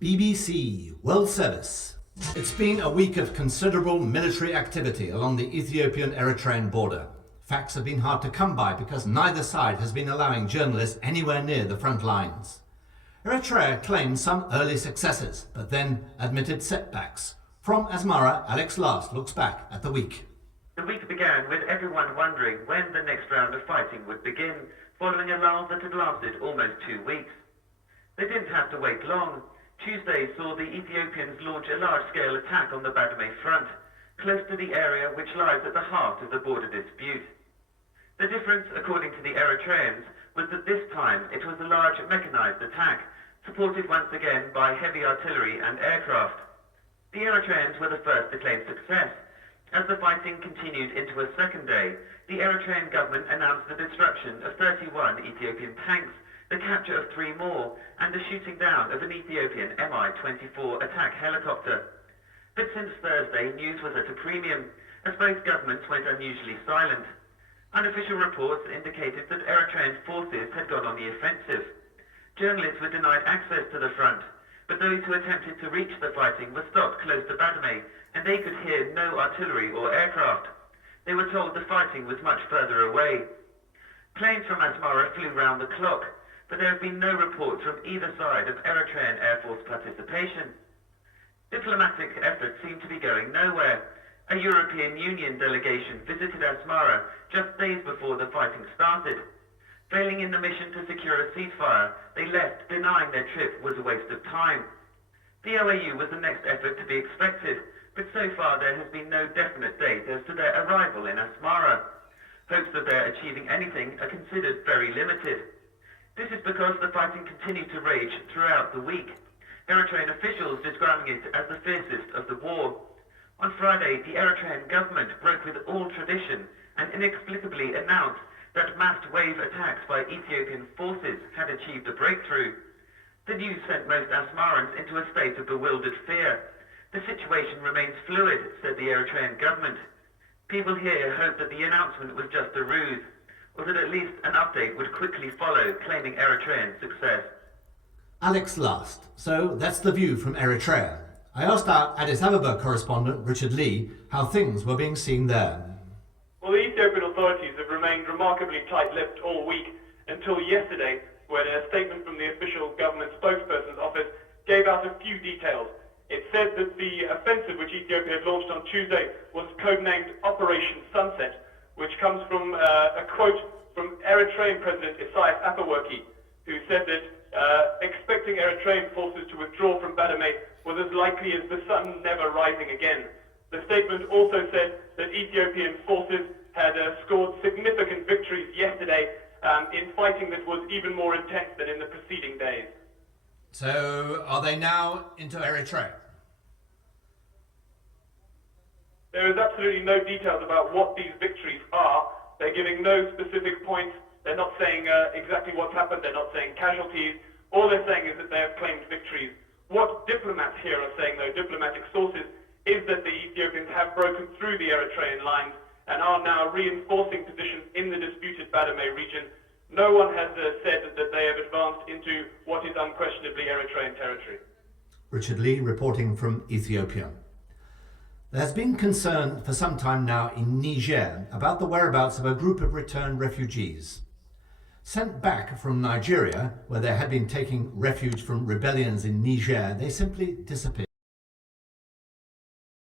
BBC World Service. It's been a week of considerable military activity along the Ethiopian-Eritrean border. Facts have been hard to come by because neither side has been allowing journalists anywhere near the front lines. Eritrea claimed some early successes, but then admitted setbacks. From Asmara, Alex Last looks back at the week. The week began with everyone wondering when the next round of fighting would begin, following a lull that had lasted almost 2 weeks. They didn't have to wait long. Tuesday saw the Ethiopians launch a large-scale attack on the Badame front, close to the area which lies at the heart of the border dispute. The difference, according to the Eritreans, was that this time it was a large mechanized attack, supported once again by heavy artillery and aircraft. The Eritreans were the first to claim success. As the fighting continued into a second day, the Eritrean government announced the destruction of 31 Ethiopian tanks, the capture of 3 more, and the shooting down of an Ethiopian Mi-24 attack helicopter. But since Thursday, news was at a premium, as both governments went unusually silent. Unofficial reports indicated that Eritrean forces had gone on the offensive. Journalists were denied access to the front, but those who attempted to reach the fighting were stopped close to Badame, and they could hear no artillery or aircraft. They were told the fighting was much further away. Planes from Asmara flew round the clock, but there have been no reports from either side of Eritrean Air Force participation. Diplomatic efforts seem to be going nowhere. A European Union delegation visited Asmara just days before the fighting started. Failing in the mission to secure a ceasefire, they left, denying their trip was a waste of time. The OAU was the next effort to be expected, but so far there has been no definite date as to their arrival in Asmara. Hopes of their achieving anything are considered very limited. This is because the fighting continued to rage throughout the week, Eritrean officials describing it as the fiercest of the war. On Friday, the Eritrean government broke with all tradition and inexplicably announced that massed wave attacks by Ethiopian forces had achieved a breakthrough. The news sent most Asmarans into a state of bewildered fear. The situation remains fluid, said the Eritrean government. People here hope that the announcement was just a ruse, or that at least an update would quickly follow, claiming Eritrean success. Alex Last. So that's the view from Eritrea. I asked our Addis Ababa correspondent Richard Lee how things were being seen there. Well, the Ethiopian authorities have remained remarkably tight-lipped all week until yesterday, when a statement from the official government spokesperson's office gave out a few details. It said that the offensive which Ethiopia had launched on Tuesday was codenamed Operation Sunset, which comes from a quote from Eritrean President Isaias Afwerki, who said that expecting Eritrean forces to withdraw from Badame was as likely as the sun never rising again. The statement also said that Ethiopian forces had scored significant victories yesterday in fighting that was even more intense than in the preceding days. So are they now into Eritrea? There is absolutely no details about what these victories are. They're giving no specific points. They're not saying exactly what's happened. They're not saying casualties. All they're saying is that they have claimed victories. What diplomats here are saying, though, diplomatic sources, is that the Ethiopians have broken through the Eritrean lines and are now reinforcing positions in the disputed Badame region. No one has said that they have advanced into what is unquestionably Eritrean territory. Richard Lee reporting from Ethiopia. There has been concern for some time now in Niger about the whereabouts of a group of returned refugees. Sent back from Nigeria, where they had been taking refuge from rebellions in Niger, they simply disappeared.